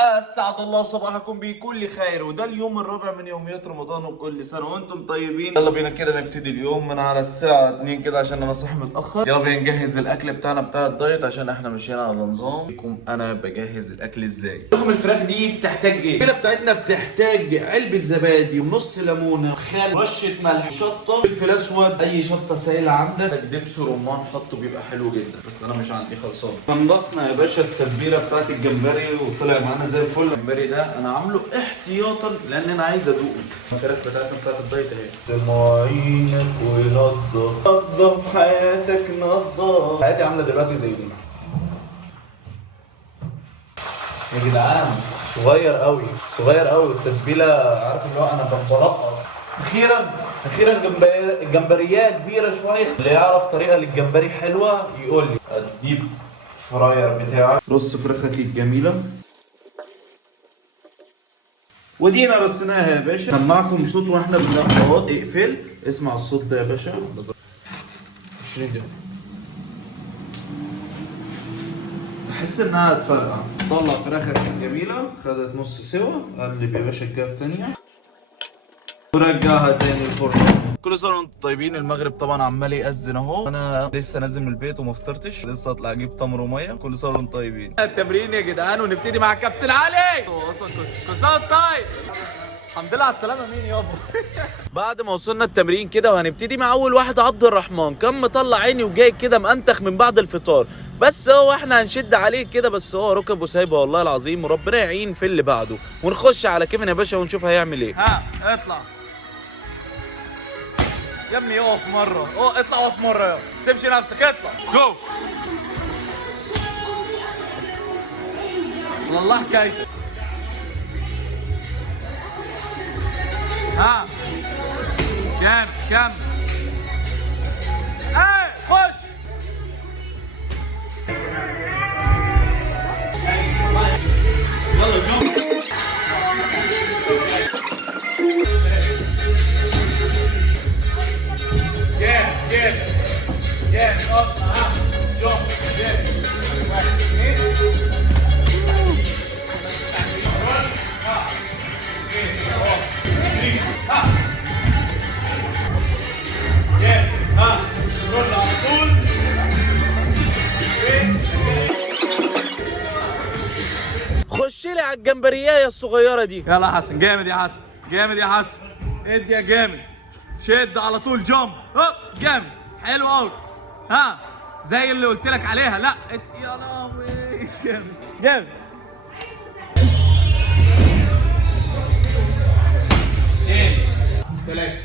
اسعد الله صباحكم بكل خير، وده اليوم الرابع من يوميات رمضان، وكل سنه وانتم طيبين. يلا بينا كده نبتدي اليوم من على الساعه 2 كده عشان انا صاحي متاخر. يلا بينا نجهز الاكل بتاعنا بتاع الدايت عشان احنا ماشيين على نظام. لكم انا بجهز الاكل ازاي. لكم الفراخ دي بتحتاج ايه؟ الكيله بتاعتنا بتحتاج علبه زبادي ونص ليمونه، خل، رشه ملح، شطه، فلفل اسود، اي شطه سايله عندك، دبس رمان حطه بيبقى حلو جدا، بس انا مش عندي خلصان. خلصنا يا باشا التتبيله بتاعت الجمبري وطلع معانا زي الفل. الجمبري ده انا عامله احتياطا لان انا عايز ادوقه. الفراخ بتاعتنا بتاعت الدايت اهي. معينك ونضف نضف حياتك، نضف حياتي عامله دلوقتي زي دي يا جدعان. صغير قوي صغير قوي، والتتبيله عارف اللي هو انا بنطلقها. اخيرا الجمبريه كبيره شويه. اللي يعرف طريقه للجمبري حلوه يقول لي. هتجيب فراير بتاعك، رص فراخك الجميله، ودينا رصيناها يا باشا. سمعكم صوت واحنا بنقطعات. اقفل اسمع الصوت ده يا باشا. 20 دقيقة تحس انها هتفرقع. طلع فراخك الجميلة، خدت نص سوا، قلب يا باشا الجهة التانية ورجعها تاني الفرن. كل سنه وانتم طيبين. المغرب طبعا عمال يأذن اهو، انا لسه نازل من البيت وما فطرتش، لسه اطلع اجيب تمر وميه. كل سنه وانتم طيبين. التمرين يا جدعان ونبتدي مع كابتن علي. هو اصلا كل سنه طيب. الحمد لله على السلامه. مين يابا؟ بعد ما وصلنا التمرين كده وهنبتدي مع اول واحد عبد الرحمن. كان مطلع عيني وجاي كده مأنتخ من بعد الفطار، بس هو احنا هنشد عليه كده، بس هو ركب وسايبه والله العظيم، وربنا يعين في اللي بعده. ونخش على كيفن يا باشا ونشوف هيعمل ايه. اطلع يا ابني، اقف مره، اطلع اقف مره، يا سيبش نفسك، اطلع جو. والله حكايتك. كام خش. يلا جو. جامد اصلا. جو جامد. واحد اثنين رول على طول. خش لي على الجمبريايه الصغيره دي. يلا يا حسن. جامد يا حسن، جامد يا حسن. ادي يا جامد. شد على طول. جامب. جامد. حلو قوي. زي اللي قلت لك عليها. لا يا لهوي. جامد جامد. اثنين ثلاثة.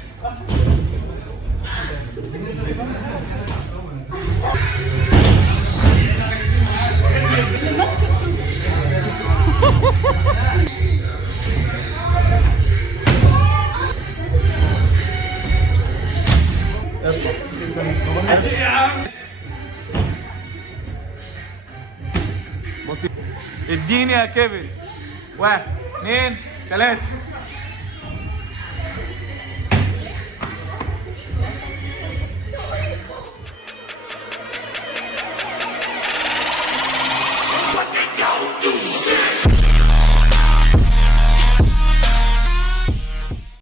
اديني يا كيفن. واحد اثنين ثلاثة.